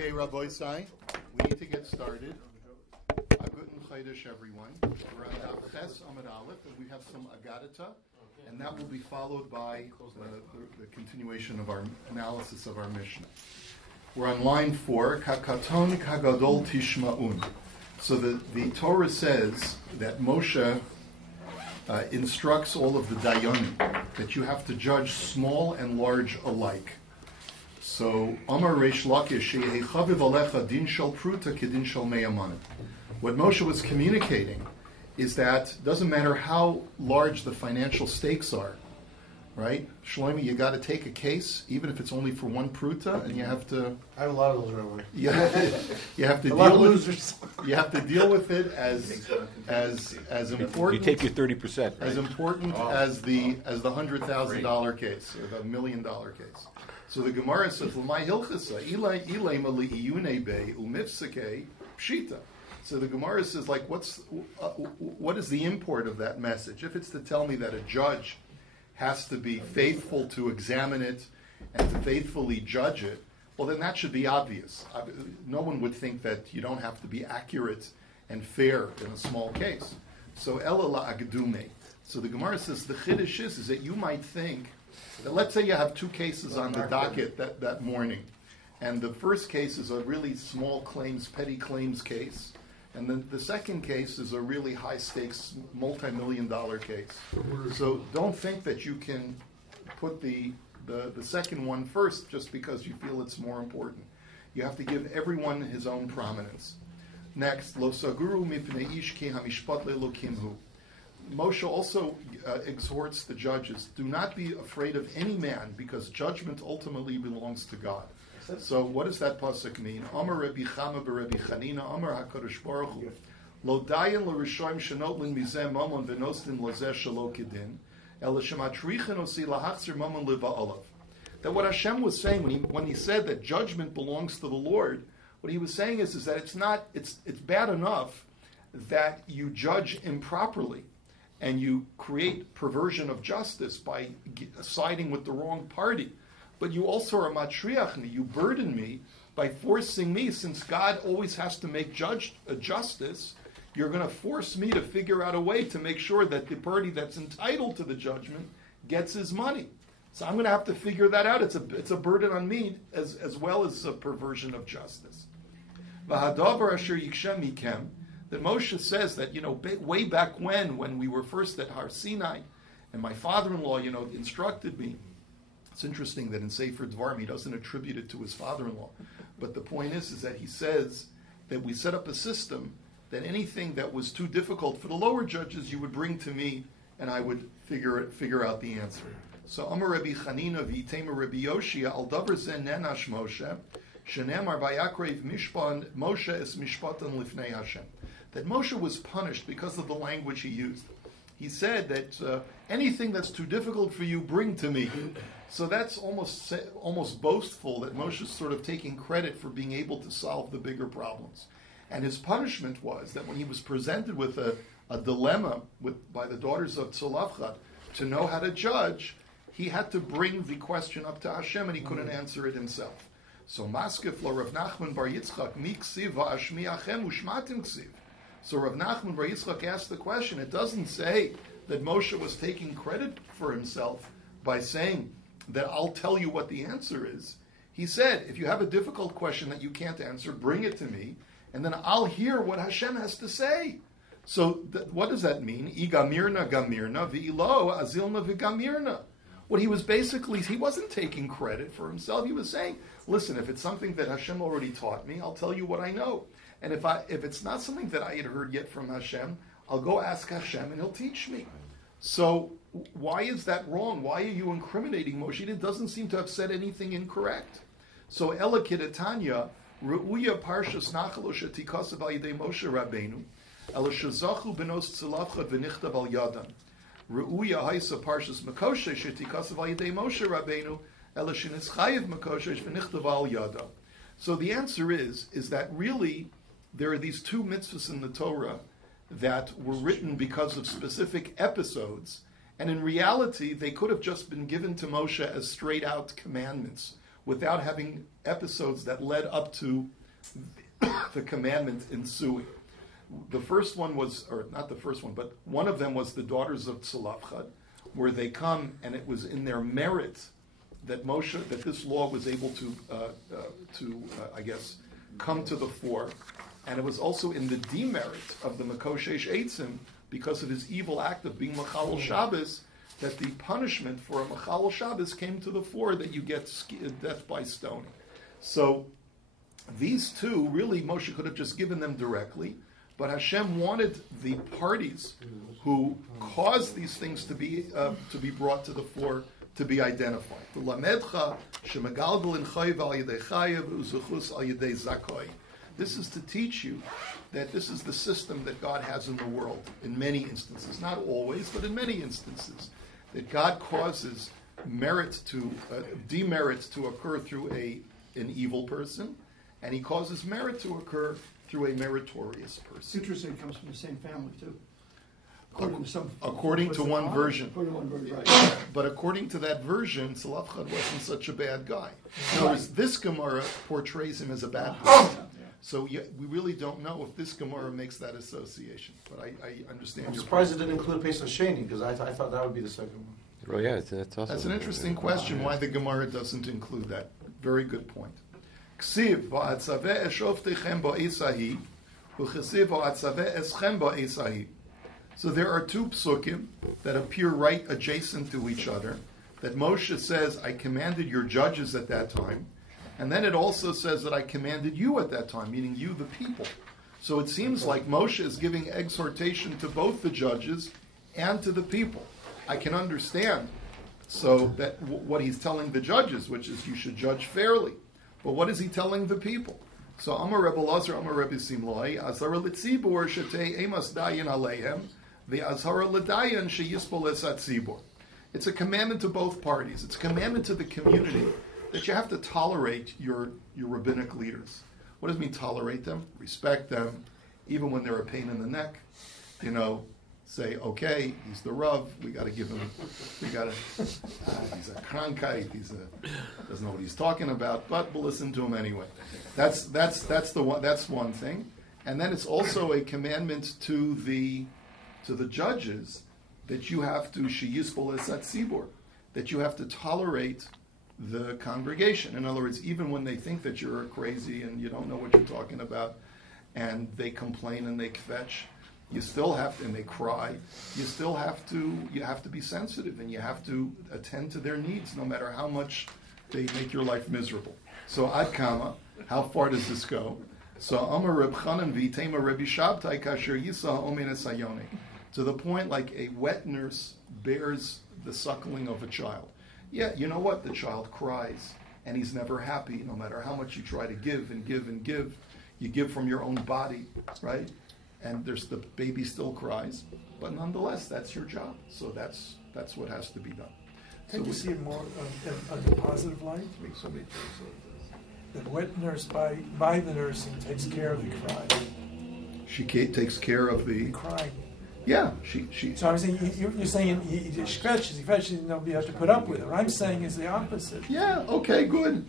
Okay, Rabbi Sai, we need to get started. Guten Chodesh, everyone. We're on Daf Ches Amud Aleph, and we have some Agadata, and that will be followed by the continuation of our analysis of our Mishnah. We're on line 4, Kakaton Kagadol Tishma'un. So the Torah says that Moshe instructs all of the Dayanim that you have to judge small and large alike. So, Amar Reish Lakish, Sheyechaviv Alecha Din Shel Pruta Kedin Shel Meyamanim. What Moshe was communicating is that it doesn't matter how large the financial stakes are, right? Shlomi, you got to take a case, even if it's only for one pruta, and you have to. I have a lot of those, Rabbi. You have to deal with. You have to deal with it as important. You take your 30%. Right? As important as the $100,000 case or the $1 million case. So the Gemara says, "L'may hilchasa ilay mali iyune be umifsake pshita." So the Gemara says, like, what is the import of that message? If it's to tell me that a judge has to be faithful to examine it and to faithfully judge it, well, then that should be obvious. No one would think that you don't have to be accurate and fair in a small case. So ela la agdume. So the Gemara says the chiddush is that you might think that, let's say you have two cases on the docket that morning, and the first case is a really small claims, petty claims case, and then the second case is a really high-stakes, multi-million-dollar case. So don't think that you can put the second one first just because you feel it's more important. You have to give everyone his own prominence. Next, lo saguru mipnei ish ki hamishpat le'elokimhu. Moshe also exhorts the judges, do not be afraid of any man, because judgment ultimately belongs to God. So what does that pasuk mean? Amar Rabbi Chama b'Rabbi Chanina, Amar HaKadosh Baruch Hu, Lo dayan l'rishoim shenotlin mizeh mamon v'nostin lozeh shelo kedin, ela shematrichen osi lahachzir mamon leva'olav. That what Hashem was saying when he said that judgment belongs to the Lord, what he was saying is that it's bad enough that you judge improperly and you create perversion of justice by siding with the wrong party. But you also are matriach me, you burden me by forcing me, since God always has to make justice, you're going to force me to figure out a way to make sure that the party that's entitled to the judgment gets his money. So I'm going to have to figure that out. It's a burden on me as well as a perversion of justice. V'hadavar asher yikshem mikem, that Moshe says that, way back when we were first at Har Sinai, and my father-in-law, instructed me. It's interesting that in Sefer Dvarim he doesn't attribute it to his father-in-law, but the point is that he says that we set up a system that anything that was too difficult for the lower judges you would bring to me, and I would figure out the answer. So Amar Rabbi Chanina v'Itema Rabbi Yoshia al davar zen nenash Moshe shenemar vayakrev mishpan Moshe es mishpatan lifnei Hashem. That Moshe was punished because of the language he used. He said that anything that's too difficult for you, bring to me. So that's almost boastful that Moshe is sort of taking credit for being able to solve the bigger problems. And his punishment was that when he was presented with a dilemma by the daughters of Tzolafchat to know how to judge, he had to bring the question up to Hashem and he couldn't answer it himself. So Maskef lo Rav Nachman bar Yitzchak mi ksiv va'ashmi achem ushmatim ksiv. So Rav Nachman bar Yitzchak asked the question. It doesn't say that Moshe was taking credit for himself by saying that I'll tell you what the answer is. He said, if you have a difficult question that you can't answer, bring it to me, and then I'll hear what Hashem has to say. So what does that mean? Igamirna gamirna v'ilo azilna v'gamirna. What he was he wasn't taking credit for himself. He was saying, listen, if it's something that Hashem already taught me, I'll tell you what I know. And if it's not something that I had heard yet from Hashem, I'll go ask Hashem and he'll teach me. So why is that wrong? Why are you incriminating Moshe? It doesn't seem to have said anything incorrect. So Ela Kidatanya, Ru'uya Parshas Nachalo Shetikasav al Yidei Moshe Rabbeinu, Ela Shazachu Benos Tzilafchat V'nichtav al Yadan. Ru'uya Haisa Parshas Makoshe Shetikasav al Yidei Moshe Rabbeinu, Ela Shenitzchayev Makoshe V'nichtav al Yadan. So the answer is that really there are these two mitzvahs in the Torah that were written because of specific episodes, and in reality they could have just been given to Moshe as straight out commandments without having episodes that led up to the commandment ensuing. The first one was, or not the first one, but one of them was the daughters of Tzalafchad, where they come, and it was in their merit that that this law was able to I guess, come to the fore. And it was also in the demerit of the Mekoshesh Eitzim, because of his evil act of being Mechalel Shabbos, that the punishment for a Mechalel Shabbos came to the fore, that you get death by stoning. So these two, really, Moshe could have just given them directly, but Hashem wanted the parties who caused these things to be brought to the fore to be identified. This is to teach you that this is the system that God has in the world, in many instances, not always, but in many instances, that God causes demerit to occur through an evil person, and he causes merit to occur through a meritorious person. Interesting, it comes from the same family too. According to one version. Right. But according to that version, Tzalafchad wasn't such a bad guy. In other words, this Gemara portrays him as a bad guy. So we really don't know if this Gemara makes that association. But I understand. I'm surprised it didn't include Pesach Sheni, because I thought that would be the second one. Well, yeah, that's also. That's an interesting question. Why the Gemara doesn't include that? Very good point. Ksiv va'atzaveh eshoftechem ba'esahi, u'chesiv va'atzaveh eschem ba'esahi. So there are two psukim that appear right adjacent to each other, that Moshe says, I commanded your judges at that time, and then it also says that I commanded you at that time, meaning you, the people. So it seems like Moshe is giving exhortation to both the judges and to the people. I can understand so that what he's telling the judges, which is you should judge fairly. But what is he telling the people? So Amar Rebbe Lazar, Amar Rebbe Simloi, Azara Litzibor Shetei Emas Dayan Aleihem, the Azara L'Dayan Sheyispol Esat Tzibor. It's a commandment to both parties. It's a commandment to the community that you have to tolerate your rabbinic leaders. What does it mean, tolerate them? Respect them, even when they're a pain in the neck. Say, okay, he's the Rav, we got to give him, he's a krankheit, doesn't know what he's talking about, but we'll listen to him anyway. That's one thing. And then it's also a commandment to the judges that you have to sheyispol esat tzibor, that you have to tolerate the congregation. In other words, even when they think that you're crazy and you don't know what you're talking about, and they complain and they kvetch, you still have to, and they cry, you have to be sensitive, and you have to attend to their needs, no matter how much they make your life miserable. So ad kama, how far does this go? So Amar Reb Chanan v'itema Rebbe Shabtai kasher yisa omen esayone. To the point like a wet nurse bears the suckling of a child. Yeah, you know what? The child cries, and he's never happy, no matter how much you try to give and give and give. You give from your own body, right? And the baby still cries, but nonetheless, that's your job. So that's what has to be done. Can you see it more on the positive light? The wet nurse by the nursing takes care of the crying. She takes care of the crying. Yeah, she. So I'm saying you're saying he scratches, nobody has to put up with it. What I'm saying is the opposite. Yeah. Okay. Good.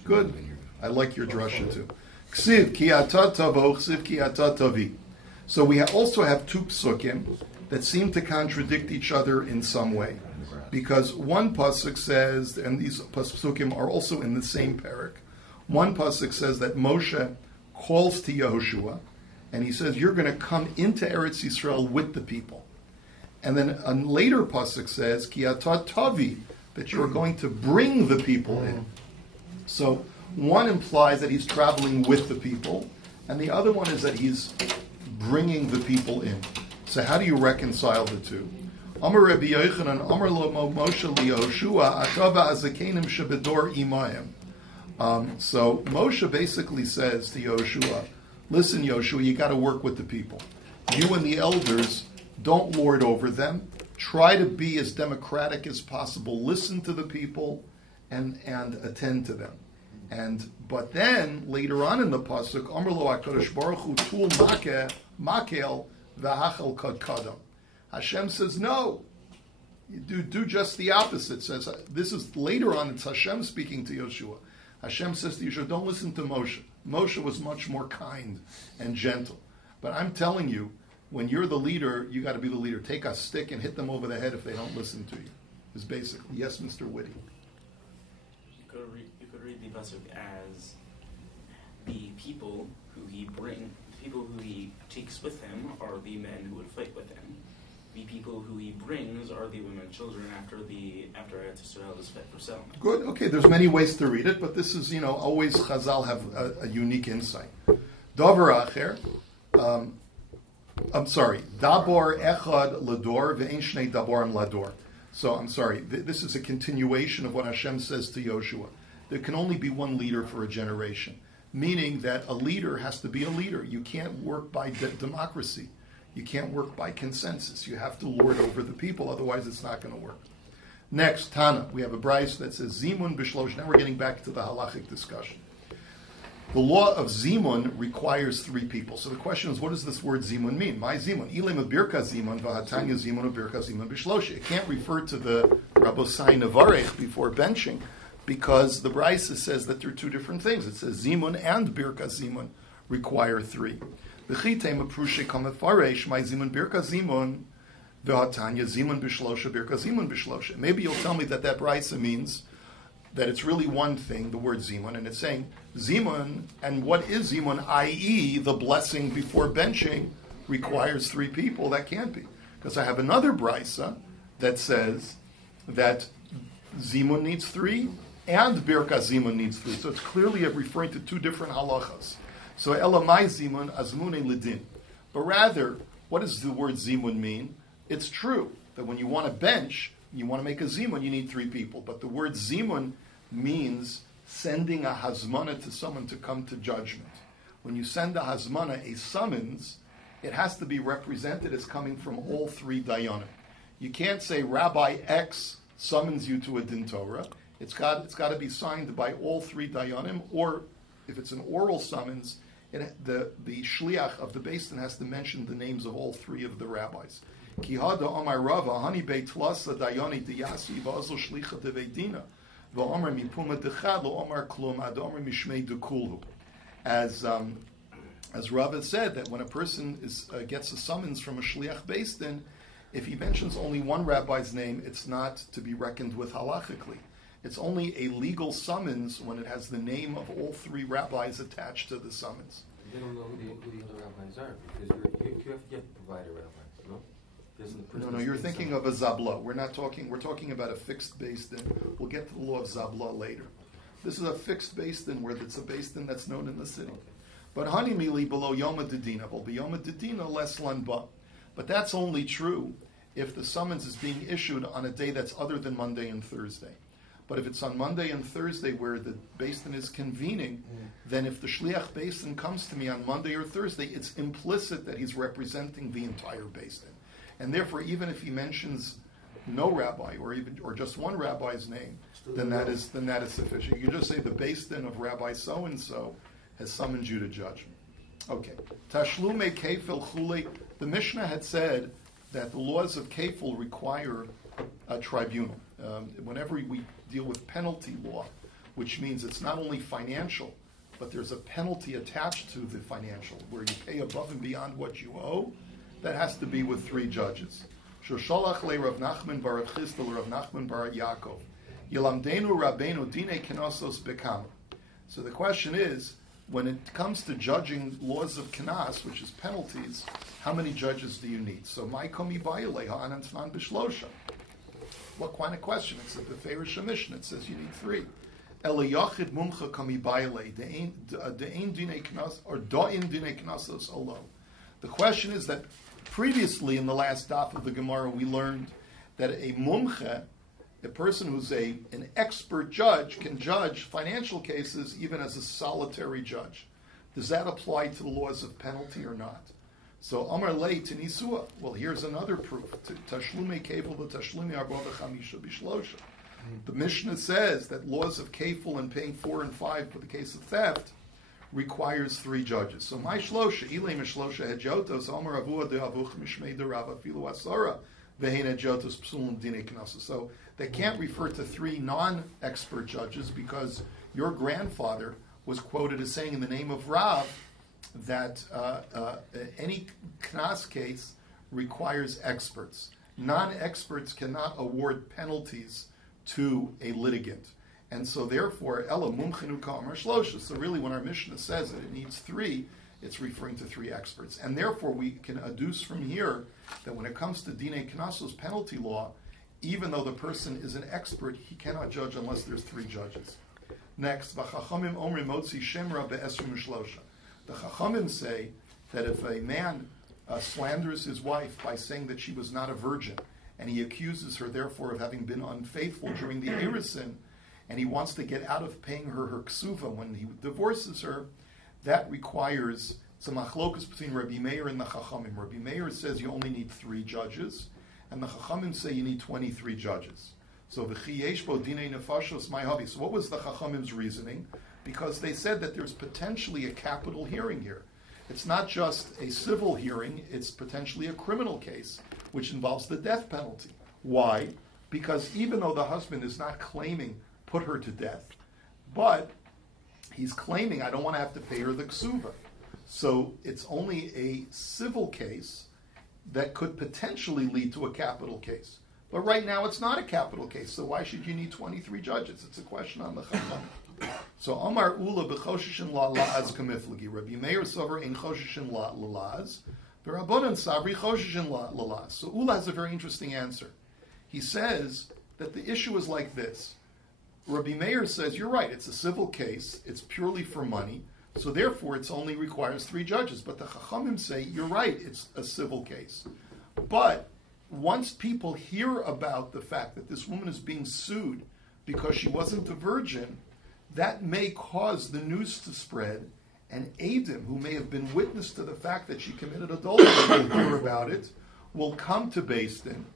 I like your drasha too. Ksiv ki ata tavo, ksiv ki ata tavi. So we also have two psukim that seem to contradict each other in some way, because one pasuk says, and these psukim are also in the same parak. One pasuk says that Moshe calls to Yehoshua, and he says, "You're going to come into Eretz Yisrael with the people." And then a later pasuk says, "Ki ata tavi," that you're going to bring the people in. So one implies that he's traveling with the people, and the other one is that he's bringing the people in. So how do you reconcile the two? Amar Rabbi Yochanan, Amar lo Moshe liYehoshua, atava azakenim shebedor imayim. So Moshe basically says to Yehoshua, listen, Yehoshua, you got to work with the people. You and the elders, don't lord over them. Try to be as democratic as possible. Listen to the people and attend to them. But then later on in the pasuk, Amar lo HaKadosh Baruch Hu tul makel v'hachal kadam. Hashem says no. You do just the opposite. Says this is later on. It's Hashem speaking to Yehoshua. Hashem says to Yeshua, don't listen to Moshe. Moshe was much more kind and gentle. But I'm telling you, when you're the leader, you got to be the leader. Take a stick and hit them over the head if they don't listen to you. Is basically, yes, Mr. Whitty. You could read the pasuk as the people who he takes with him are the men who would fight with him. The people who he brings are the women and children after Eretz Yisrael is fit for settlement. Good. Okay, there's many ways to read it, but this is, always Chazal have a unique insight. Davar acher. I'm sorry. Dabor echad lador ve'en shnei daborim lador. So I'm sorry. This is a continuation of what Hashem says to Yoshua. There can only be one leader for a generation, meaning that a leader has to be a leader. You can't work by democracy. You can't work by consensus. You have to lord over the people, otherwise it's not going to work. Next, Tana. We have a brayso that says Zimun b'shlosh. Now we're getting back to the halachic discussion. The law of Zimun requires three people. So the question is, what does this word Zimun mean? My Zimun. Ilem abirka Zimun v'hatanya Zimun abirka Zimun b'shlosh. It can't refer to the Rabbosai Nevarech before benching, because the brayso says that there are two different things. It says Zimun and birka Zimun require three. The chitem aprushe kamefaresh my Zimun birka Zimun v'hatanya Zimun b'shlosha birka Zimun b'shlosha. Maybe you'll tell me that brayso means that it's really one thing, the word Zimun, and it's saying Zimun, and what is Zimun, i.e. the blessing before benching, requires three people. That can't be. Because I have another brayso that says that Zimun needs three, and Birka Zimun needs three. So it's clearly referring to two different halachas. So Elamai Zimun Azmune Lidin. But rather, what does the word Zimun mean? It's true that when you want to bench, you want to make a Zimun, you need three people. But the word Zimun means sending a hazmana to someone to come to judgment. When you send a hazmana, a summons, it has to be represented as coming from all three dayanim. You can't say Rabbi X summons you to a din Torah. It's got to be signed by all three dayanim, or if it's an oral summons, the shliach of the beit-din has to mention the names of all three of the rabbis. Kihada Omar Rava Hani Beitlasa Dayani Diyasi Vazo Shlicha Devedina VaOmar Mipuma Dechad Lo Omar Klum Ad Omar Mishmei Dekulhu. As Rava said, that when a person gets a summons from a shliach beit-din, if he mentions only one rabbi's name, it's not to be reckoned with halachically. It's only a legal summons when it has the name of all three rabbis attached to the summons. They don't know who the other rabbis are, because you have to provide a rabbi, no? No, you're thinking of a zabla. We're talking about a fixed beit-din. We'll get to the law of zabla later. This is a fixed beit-din where it's a beit-din that's known in the city. But hani mili below yoma dedina, will be yoma dedina less lanba. But that's only true if the summons is being issued on a day that's other than Monday and Thursday. But if it's on Monday and Thursday where the beit-din is convening, then if the shliach beit-din comes to me on Monday or Thursday, it's implicit that he's representing the entire beit-din. And therefore, even if he mentions no rabbi or just one rabbi's name, then that is sufficient. You can just say the beit-din of Rabbi so and so has summoned you to judgment. Okay, tashlume kefil chule. The Mishnah had said that the laws of kefil require a tribunal. Whenever we deal with penalty law, which means it's not only financial, but there's a penalty attached to the financial, where you pay above and beyond what you owe, that has to be with three judges. Shoshalach le Rav Nachman bar Rav Chisda le Rav Nachman bar Yaakov. Yilamdenu Rabbeinu dine kenosos bekam. So the question is, when it comes to judging laws of kenas, which is penalties, how many judges do you need? So my komi bayale ha'anantman b'shlosha. What kind of question? It's at the Feirish Mishnah. It says you need three. Eliyachid mumcha komi bayale de'ein dine kenas or da'in dine kenasos alone. The question is that previously in the last daf of the Gemara we learned that a mumche, a person who's an expert judge, can judge financial cases even as a solitary judge. Does that apply to the laws of penalty or not? So Amar lei tenisua. Well, here's another proof. Tashlume kefil v'tashlume arba v'chamisha b'shlosha. The Mishnah says that laws of kefil and paying 4 and 5 for the case of theft requires three judges. So my shlosha, ilay mishlosha hedjotos, Amar avua de'avuch mishmei derava filu asara ve'hein hedjotos psulum dine knasa. So they can't refer to three non-expert judges because your grandfather was quoted as saying in the name of Rav that any knas case requires experts. Non-experts cannot award penalties to a litigant. And so therefore, Ella mumchinu ka'amar shlosha. So really when our Mishnah says that it needs three, it's referring to three experts. And therefore we can adduce from here that when it comes to Dinei Knasos penalty law, even though the person is an expert, he cannot judge unless there's three judges. Next, v'chachamim omrim motzi shemra be'esrim shlosha. The chachamim say that if a man slanders his wife by saying that she was not a virgin, and he accuses her therefore of having been unfaithful during the erisin, and he wants to get out of paying her ksuva when he divorces her, that requires some machlokas between Rabbi Meir and the Chachamim. Rabbi Meir says you only need three judges, and the Chachamim say you need 23 judges. So v'chi yesh bo dinei nefashos my hobby. So what was the Chachamim's reasoning? Because they said that there's potentially a capital hearing here. It's not just a civil hearing, it's potentially a criminal case, which involves the death penalty. Why? Because even though the husband is not claiming put her to death, but he's claiming I don't want to have to pay her the ksuva. So it's only a civil case that could potentially lead to a capital case. But right now it's not a capital case, so why should you need 23 judges? It's a question on the Chacham. So Omar Ula b'choshishin la la'az kamiflagi. Rabbi Meir Sover in choshishin la la'az. V'Rabbanan Sabri choshishin la la'az. So Ula has a very interesting answer. He says that the issue is like this. Rabbi Meir says, you're right, it's a civil case, it's purely for money, so therefore it only requires three judges. But the Chachamim say, you're right, it's a civil case. But once people hear about the fact that this woman is being sued because she wasn't a virgin, that may cause the news to spread, and edim, who may have been witness to the fact that she committed adultery, will hear about it, will come to beit-din,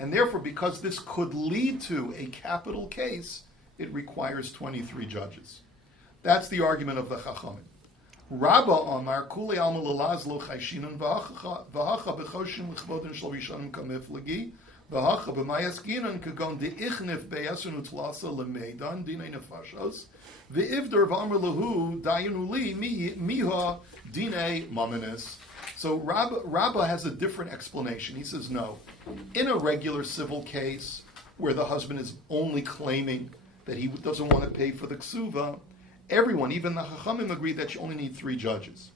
and therefore, because this could lead to a capital case, it requires 23 judges. That's the argument of the Chachamim. Rabbi Amar Kuli Alma Lalaz Lo Chayshinan V'Hacha B'Choshin L'Chvodin Shal Rishonim Kamiflagi V'Hacha B'Mayaskinan Kagon De'ichnef Be'Yasun Utlasa L'Meidan Dinei Nefashos V'Ivder V'Amar Lahu Dayinu Li Miha Dinei Mamenes. So Rabbi has a different explanation. He says, no, in a regular civil case where the husband is only claiming that he doesn't want to pay for the ksuva, everyone, even the Chachamim, agree that you only need three judges.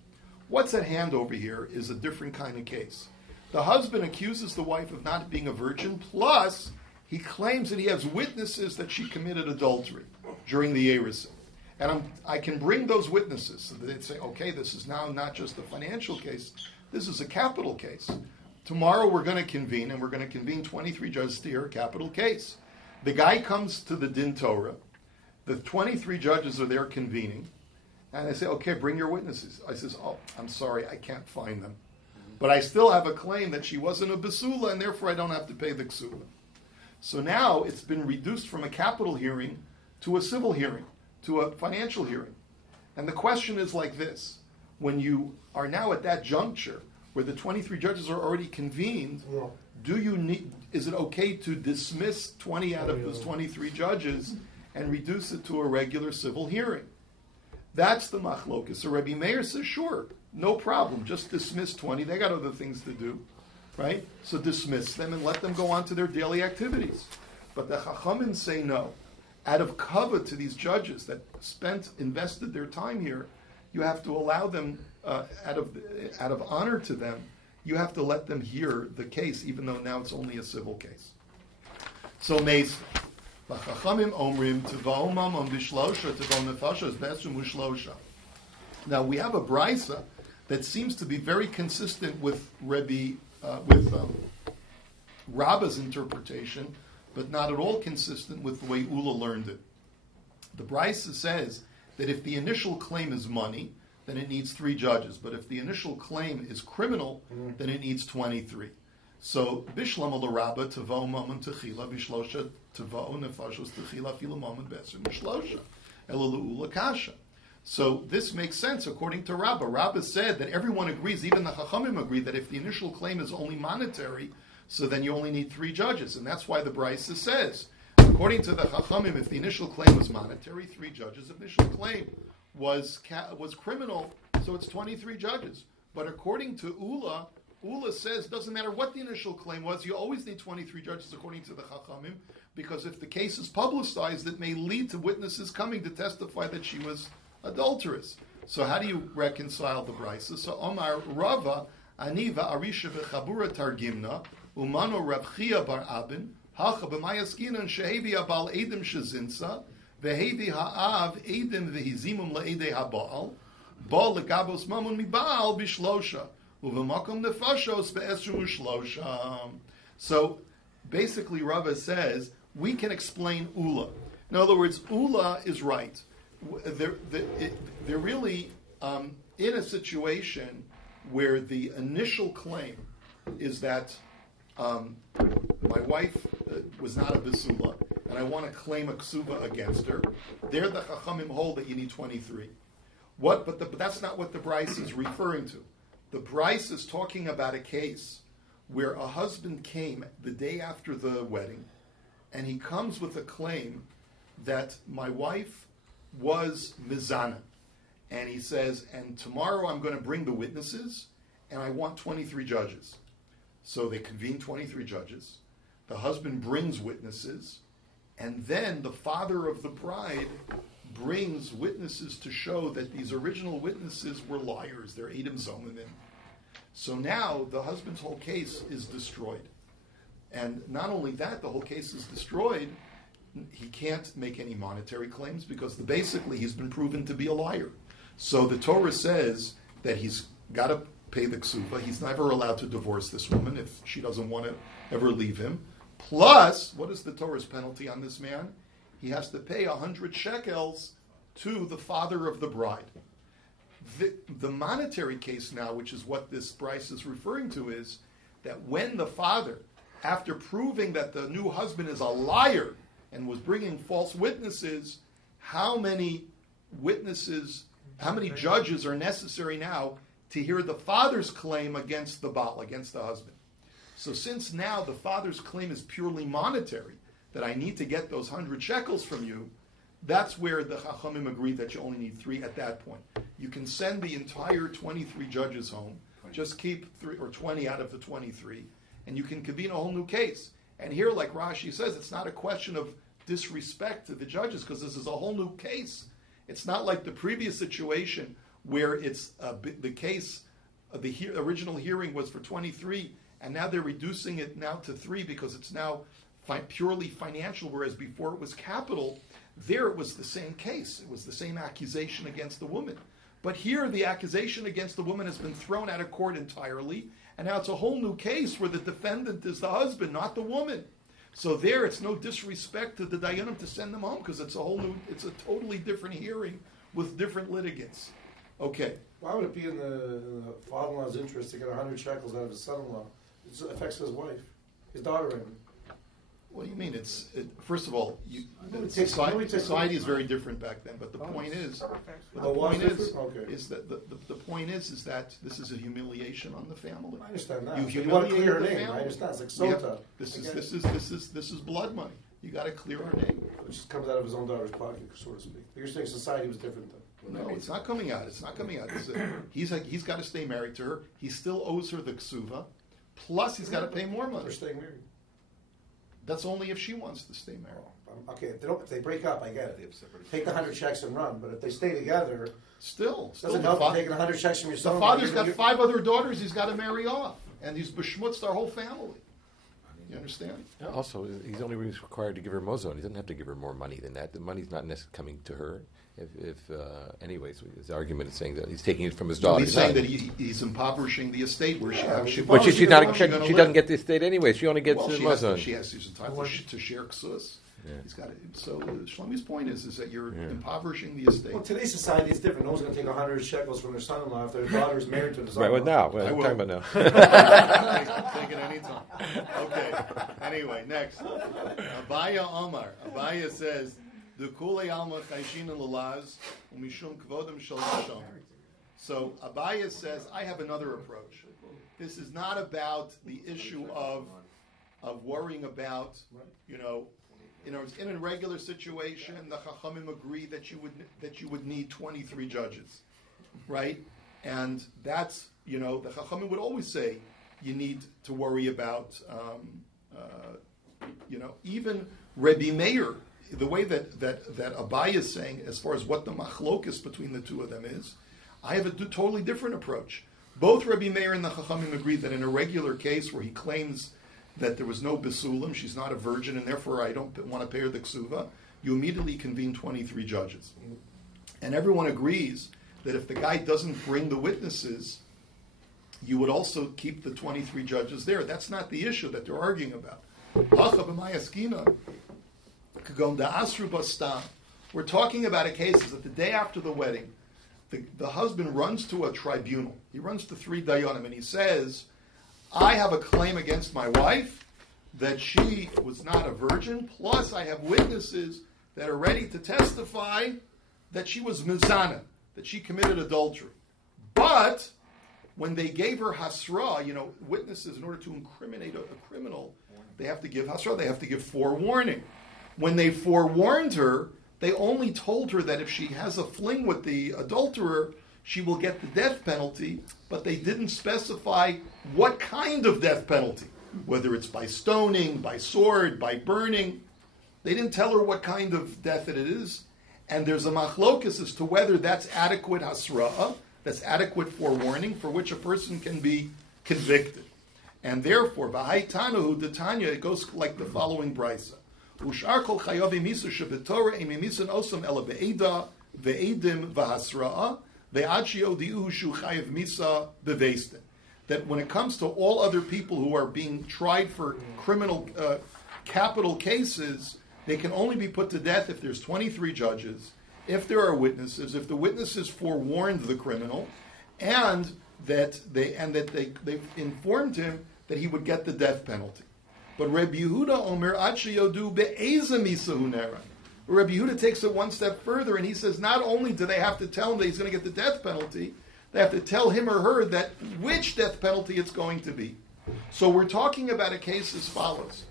What's at hand over here is a different kind of case. The husband accuses the wife of not being a virgin, plus he claims that he has witnesses that she committed adultery during the erisin. And I can bring those witnesses so that they'd say, okay, this is now not just a financial case, this is a capital case. Tomorrow we're going to convene, and we're going to convene 23 judges to hear a capital case. The guy comes to the Din Torah, the 23 judges are there convening, and I say, okay, bring your witnesses. I says, oh, I'm sorry, I can't find them. But I still have a claim that she wasn't a basula, and therefore I don't have to pay the ksula. So now it's been reduced from a capital hearing to a civil hearing, to a financial hearing. And the question is like this. When you are now at that juncture where the 23 judges are already convened, is it okay to dismiss 20 out of those 23 judges and reduce it to a regular civil hearing? That's the machlokas. So Rabbi Meir says, sure, no problem, just dismiss 20. They got other things to do, right? So dismiss them and let them go on to their daily activities. But the Chachamim say no. Out of kavod to these judges that invested their time here, you have to allow them, out of honor to them, you have to let them hear the case, even though now it's only a civil case. So Meis, Chachamim Omrim Tevau Mamon Bishlosha Tevau Nefashos Besum Ushlosha. Now we have a brisa that seems to be very consistent with Rabba's interpretation, but not at all consistent with the way Ula learned it. The brisa says that if the initial claim is money, then it needs 3 judges. But if the initial claim is criminal, then it needs 23. So, Bishlam al Rabba Tavo Maman Techila Bishlosha Tavo Nefashos Techila Fila Maman Besrim Bishlosha Elalu Kasha. So this makes sense according to Rabba. Rabba said that everyone agrees, even the Chachamim agree, that if the initial claim is only monetary, so then you only need 3 judges, and that's why the Brisa says According to the Chachamim, if the initial claim was monetary, 3 judges. If the initial claim was criminal, so it's 23 judges. But according to Ula says doesn't matter what the initial claim was, you always need 23 judges according to the Chachamim, because if the case is publicized, it may lead to witnesses coming to testify that she was adulterous. So how do you reconcile the brisa? So Omar Rava Aniva Arisha v'Chabura Targimna Umano Rav Chia Bar Abin Hacha b'Mayaskinan Shehevi Abal Edim Shezinsa Vehevi Ha'av Edim Vehizimum LaEdei HaBaal Baal Legabos Mamun Mibal Bishlosha Uvemakom Nefashos Be'esru Shlosha. So basically Rava says we can explain Ula. In other words, Ula is right. They're really in a situation where the initial claim is that my wife was not a Basula, and I want to claim a ksuba against her. There the Chachamim hold that you need 23. But that's not what the Bryce is referring to. The Bryce is talking about a case where a husband came the day after the wedding, and he comes with a claim that my wife was mizana. And he says, and tomorrow I'm going to bring the witnesses, and I want 23 judges. So they convene 23 judges. The husband brings witnesses, and then the father of the bride brings witnesses to show that these original witnesses were liars. They're edim-witnesses. So now the husband's whole case is destroyed. And not only that, the whole case is destroyed. He can't make any monetary claims because basically he's been proven to be a liar. So the Torah says that he's got to pay the ksuba. He's never allowed to divorce this woman if she doesn't want to ever leave him. Plus, what is the Torah's penalty on this man? He has to pay 100 shekels to the father of the bride. The monetary case now, which is what this Bryce is referring to, is that when the father, after proving that the new husband is a liar and was bringing false witnesses, how many judges are necessary now to hear the father's claim against the Baal, against the husband? So since now the father's claim is purely monetary, that I need to get those 100 shekels from you, that's where the Chachamim agree that you only need 3 at that point. You can send the entire 23 judges home, just keep 3 or 20 out of the 23, and you can convene a whole new case. And here, like Rashi says, it's not a question of disrespect to the judges, because this is a whole new case. It's not like the previous situation where it's the case, the original hearing was for 23, and now they're reducing it now to 3 because it's now purely financial, whereas before it was capital. There it was the same case. It was the same accusation against the woman. But here the accusation against the woman has been thrown out of court entirely, and now it's a whole new case where the defendant is the husband, not the woman. So there it's no disrespect to the Dayanim to send them home, because it's a totally different hearing with different litigants. Okay. Why would it be in the father-in-law's interest to get 100 shekels out of his son-in-law? It affects his wife, his daughter, even. What do you mean? First of all, society is very different back then. But the point is that the point is that this is a humiliation on the family. I understand that. You want to clear her the name. family. I understand. It's like sota. This is blood money. You got to clear our name. It just comes out of his own daughter's pocket, so to speak. You're saying society was different then? No, it's not coming out. It's not coming out. He's got to stay married to her. He still owes her the ksuva. Plus, he's got to pay more money. They're staying married. That's only if she wants to stay married. Okay, if they break up, I get it. Take the 100 checks and run. But if they stay together, still doesn't help taking 100 checks from your son. The father's got 5 other daughters he's got to marry off, and he's beschmutzed our whole family. You understand? Yeah, also, he's only required to give her mozon. He doesn't have to give her more money than that. The money's not necessarily coming to her. Anyways, his argument is saying that he's taking it from his daughter. He's saying that he's impoverishing the estate where she doesn't get the estate anyway. She only gets the mozon. She's entitled to share ksus. Yeah. He's got it. So Shlomi's point is that you're impoverishing the estate. Well, today's society is different. No one's going to take 100 shekels from their son-in-law if their daughter is married to the son-in-law. Right. Well, now I'm talking about now. I'm taking any time. Okay. Anyway, next. Abaya Omar. Abaya says, "Dukule alma chayshin lalaz umishum kvodem shel nasham." So Abaya says, I have another approach. This is not about the issue of worrying about, in a regular situation, the Chachamim agree that you would need 23 judges, right? And that's, the Chachamim would always say you need to worry about, even Rabbi Meir, the way that Abai is saying, as far as what the machlokus between the two of them is, I have a totally different approach. Both Rabbi Meir and the Chachamim agree that in a regular case where he claims that there was no besulim, she's not a virgin, and therefore I don't want to pay her the ksuva, you immediately convene 23 judges. And everyone agrees that if the guy doesn't bring the witnesses, you would also keep the 23 judges there. That's not the issue that they're arguing about. We're talking about a case that the day after the wedding, the husband runs to a tribunal. He runs to 3 dayanim and he says, I have a claim against my wife that she was not a virgin, plus I have witnesses that are ready to testify that she was mizana, that she committed adultery. But when they gave her hasra, witnesses, in order to incriminate a criminal, they have to give hasra, they have to give forewarning. When they forewarned her, they only told her that if she has a fling with the adulterer, she will get the death penalty, but they didn't specify what kind of death penalty, whether it's by stoning, by sword, by burning. They didn't tell her what kind of death it is, and there's a machlokus as to whether that's adequate hasra'ah, that's adequate forewarning, for which a person can be convicted. And therefore, b'hai tanahu d'tanya, it goes like the following brisa. Ushar kol chayavi misa shebetorah emi misan osam ela be'eda ve'edim v'hasra'ah that when it comes to all other people who are being tried for criminal capital cases, they can only be put to death if there's 23 judges, if there are witnesses, if the witnesses forewarned the criminal, and that they informed him that he would get the death penalty. But Rabbi Yehuda Omer Achiyodu be'eza misahu nera. Rabbi Yehuda takes it one step further, and he says not only do they have to tell him that he's going to get the death penalty, they have to tell him or her that which death penalty it's going to be. So we're talking about a case as follows.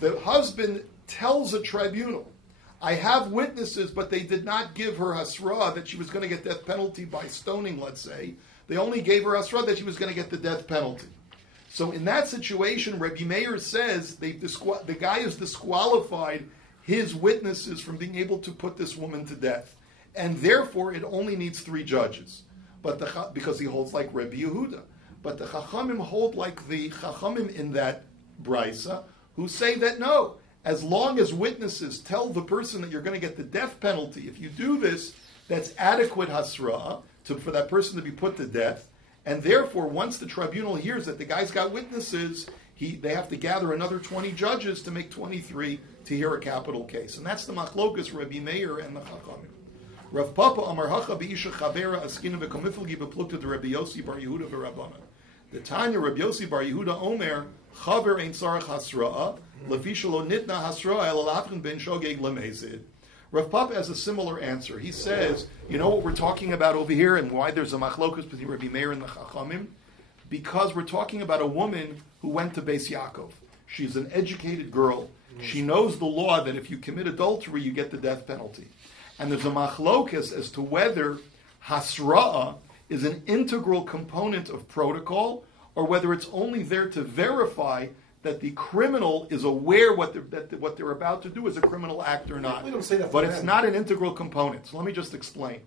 The husband tells a tribunal, I have witnesses, but they did not give her hasra that she was going to get death penalty by stoning, let's say. They only gave her hasra that she was going to get the death penalty. So in that situation, Rabbi Meir says the guy is disqualified his witnesses from being able to put this woman to death. And therefore, it only needs 3 judges. Because he holds like Rabbi Yehuda. But the Chachamim hold like the Chachamim in that brisa, who say that no, as long as witnesses tell the person that you're going to get the death penalty, if you do this, that's adequate hasra for that person to be put to death. And therefore, once the tribunal hears that the guy's got witnesses, they have to gather another 20 judges to make 23 to hear a capital case. And that's the machlokas Rabbi Meir and the Chachamim. Rav Papa Amar Hacha B'isha Chavera Askina V'Komifilgi B'Plukta to Rabbi Yossi Bar Yehuda V'Rabbanan. The Tanya Rabbi Yossi Bar Yehuda Omer Chaver Ein Sarach Hasra'a Lefisha Lo Nitna Hasra'a El Alafrin Ben Shogeg Lemezid. Rav Papa has a similar answer. He says, you know what we're talking about over here and why there's a machlokas between Rabbi Meir and the Chachamim? Because we're talking about a woman who went to Beis Yaakov. She's an educated girl. She knows the law that if you commit adultery, you get the death penalty. And there's a machlokas as to whether hasra'ah is an integral component of protocol or whether it's only there to verify that the criminal is aware that what they're about to do is a criminal act or not. We don't say that, but it's not an integral component. So let me just explain.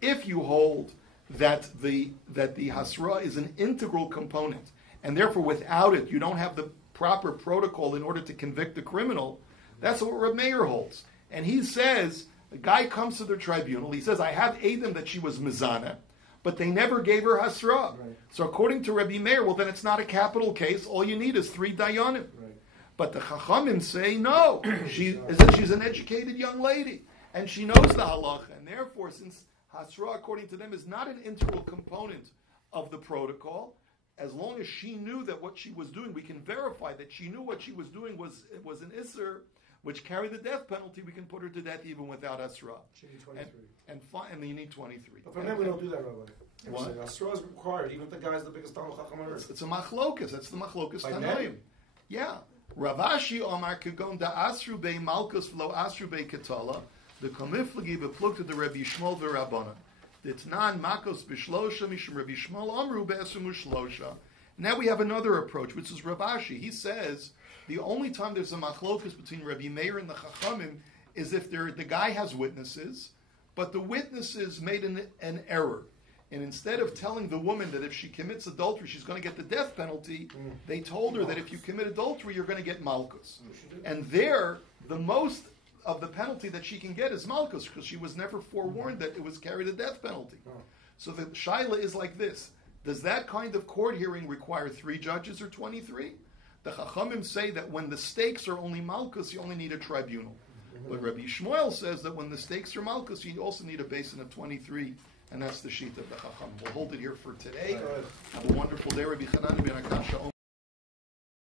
If you hold that the hasra is an integral component, and therefore without it you don't have the proper protocol in order to convict the criminal, that's what Reb Meir holds. And he says, the guy comes to the tribunal, he says, I have edim that she was mizana, but they never gave her hasra. Right. So according to Rabbi Meir, well then it's not a capital case, all you need is 3 dayanim. Right. But the Chachamim say, no, she's an educated young lady, and she knows the halacha, and therefore since hasra, according to them, is not an integral component of the protocol, as long as she knew that what she was doing, we can verify that she knew what she was doing was an isser, which carried the death penalty, we can put her to death even without Asra. She needs 23. And you need 23. But for men, we don't do that, Rabbi. What? Asra is required, even if the guy's the biggest Talmud Chacham on earth. It's a machlokas. That's the machlokas Tanaim. Yeah. Ravashi Omar Kagon da Asru Bei Malkus V'lo Asru Bei Ketala the Komiflagi Beplukta the Rabbi Shmuel V'Rabbanan Ditnan Makos B'Shlosha Mishum Rabbi Shmuel Amru Be'Esum Shlosha. Now we have another approach, which is Ravashi. He says the only time there's a machlokus between Rabbi Meir and the Chachamim is if the guy has witnesses, but the witnesses made an error. And instead of telling the woman that if she commits adultery, she's going to get the death penalty, they told her that if you commit adultery, you're going to get malchus. And there, the most of the penalty that she can get is malchus, because she was never forewarned that it was carried a death penalty. So the shaila is like this. Does that kind of court hearing require 3 judges or 23? The Chachamim say that when the stakes are only malchus, you only need a tribunal. But Rabbi Shmuel says that when the stakes are malchus, you also need a basin of 23. And that's the sheet of the Chacham. We'll hold it here for today. Have a wonderful day, Rabbi Chanan ben Akasha.